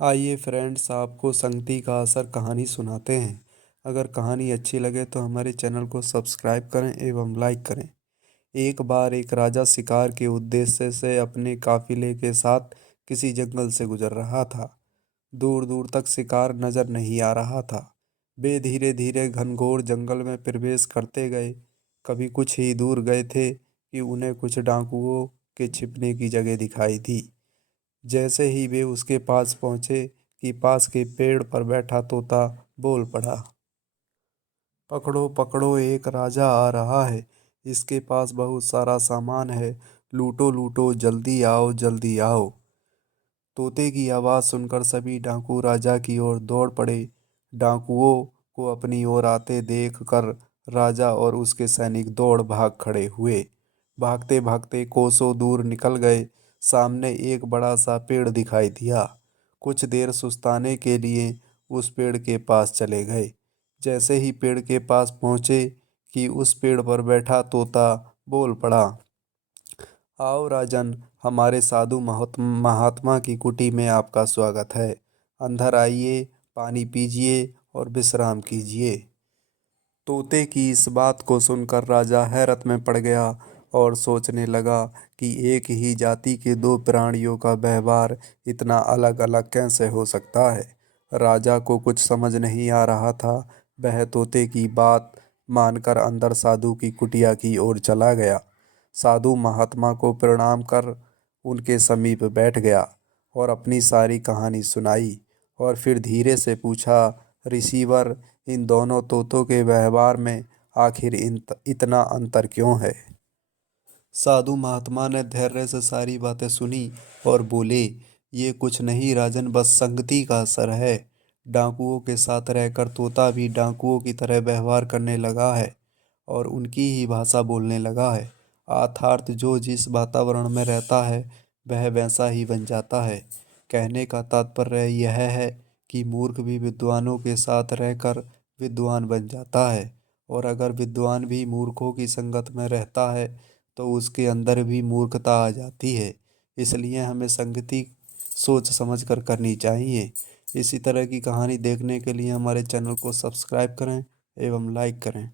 आइए फ्रेंड्स, आपको संगति का असर कहानी सुनाते हैं। अगर कहानी अच्छी लगे तो हमारे चैनल को सब्सक्राइब करें एवं लाइक करें। एक बार एक राजा शिकार के उद्देश्य से अपने काफिले के साथ किसी जंगल से गुजर रहा था। दूर दूर तक शिकार नजर नहीं आ रहा था। वे धीरे धीरे घनघोर जंगल में प्रवेश करते गए। कभी कुछ ही दूर गए थे कि उन्हें कुछ डाकुओं के छिपने की जगह दिखाई दी। जैसे ही वे उसके पास पहुंचे कि पास के पेड़ पर बैठा तोता बोल पड़ा। पकड़ो पकड़ो, एक राजा आ रहा है। इसके पास बहुत सारा सामान है। लूटो लूटो, जल्दी आओ जल्दी आओ। तोते की आवाज़ सुनकर सभी डाकू राजा की ओर दौड़ पड़े। डाकुओं को अपनी ओर आते देख कर राजा और उसके सैनिक दौड़ भाग खड़े हुए। भागते भागते कोसों दूर निकल गए। सामने एक बड़ा सा पेड़ दिखाई दिया। कुछ देर सुस्ताने के लिए उस पेड़ के पास चले गए। जैसे ही पेड़ के पास पहुंचे कि उस पेड़ पर बैठा तोता बोल पड़ा। आओ राजन, हमारे साधु महात्मा की कुटी में आपका स्वागत है। अंदर आइए, पानी पीजिए और विश्राम कीजिए। तोते की इस बात को सुनकर राजा हैरत में पड़ गया और सोचने लगा कि एक ही जाति के दो प्राणियों का व्यवहार इतना अलग अलग कैसे हो सकता है। राजा को कुछ समझ नहीं आ रहा था। वह तोते की बात मानकर अंदर साधु की कुटिया की ओर चला गया। साधु महात्मा को प्रणाम कर उनके समीप बैठ गया और अपनी सारी कहानी सुनाई। और फिर धीरे से पूछा, रिसीवर, इन दोनों तोतों के व्यवहार में आखिर इतना अंतर क्यों है? साधु महात्मा ने धैर्य से सारी बातें सुनी और बोले, ये कुछ नहीं राजन, बस संगति का असर है। डाकुओं के साथ रहकर तोता भी डाकुओं की तरह व्यवहार करने लगा है और उनकी ही भाषा बोलने लगा है। अर्थात जो जिस वातावरण में रहता है वह वैसा ही बन जाता है। कहने का तात्पर्य यह है कि मूर्ख भी विद्वानों के साथ रहकर विद्वान बन जाता है, और अगर विद्वान भी मूर्खों की संगत में रहता है तो उसके अंदर भी मूर्खता आ जाती है। इसलिए हमें संगति सोच समझ कर करनी चाहिए। इसी तरह की कहानी देखने के लिए हमारे चैनल को सब्सक्राइब करें एवं लाइक करें।